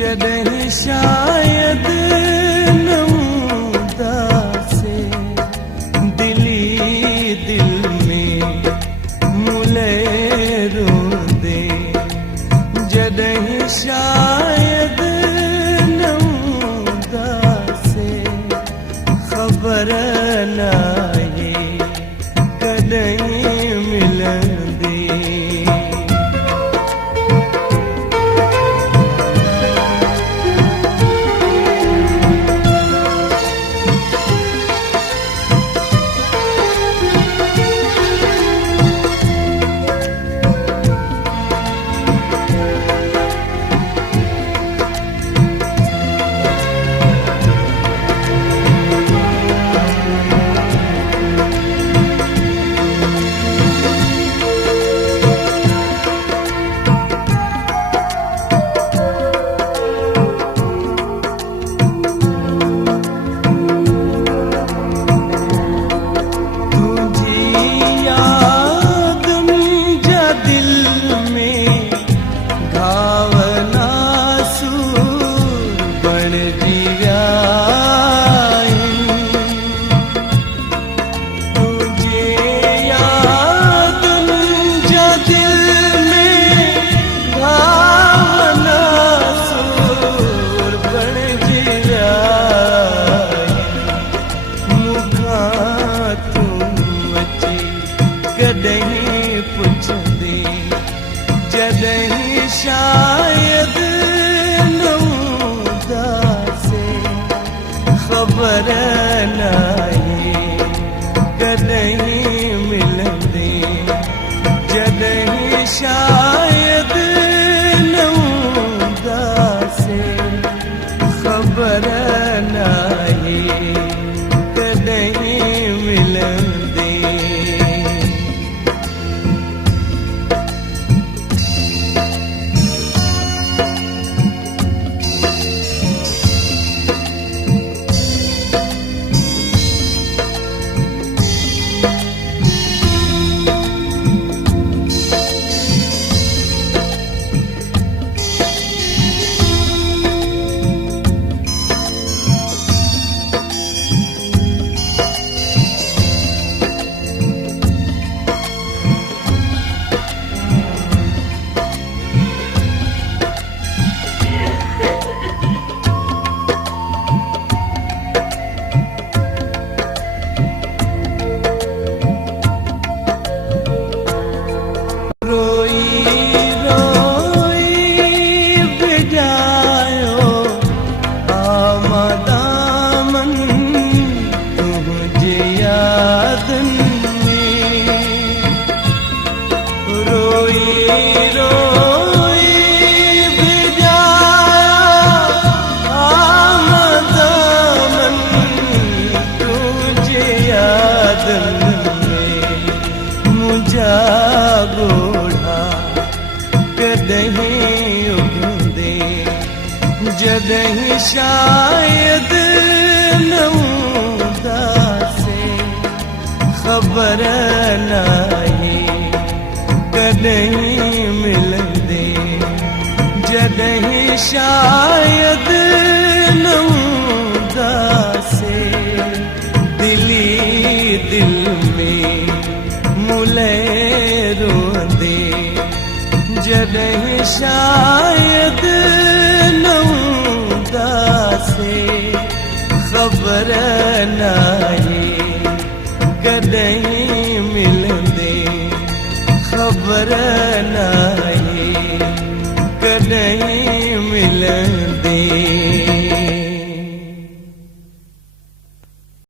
जॾहिं शायद नमूदासे दिली दिल में मुले रोंदे जॾहिं शायद नमूदासे ख़बर नाहे कॾहिं मिलंदी कॾहिं पुछंदी जॾहिं शायद नमूदासे ख़बर नाहे कॾहिं मिलंदी जॾहिं शायद नमूदासे ख़बर नाहे कॾहिं मिलंदी कॾहिं उगंदे जॾहिं शायद नमूदासे ख़बर नाहे कॾहिं मिलंदे जॾहिं शायद नमूदासे दिली दिल में मुले रोंदे जॾहिं शायद नमूदासे ख़बर नाहे कॾहिं मिलंदे ख़बर नाहे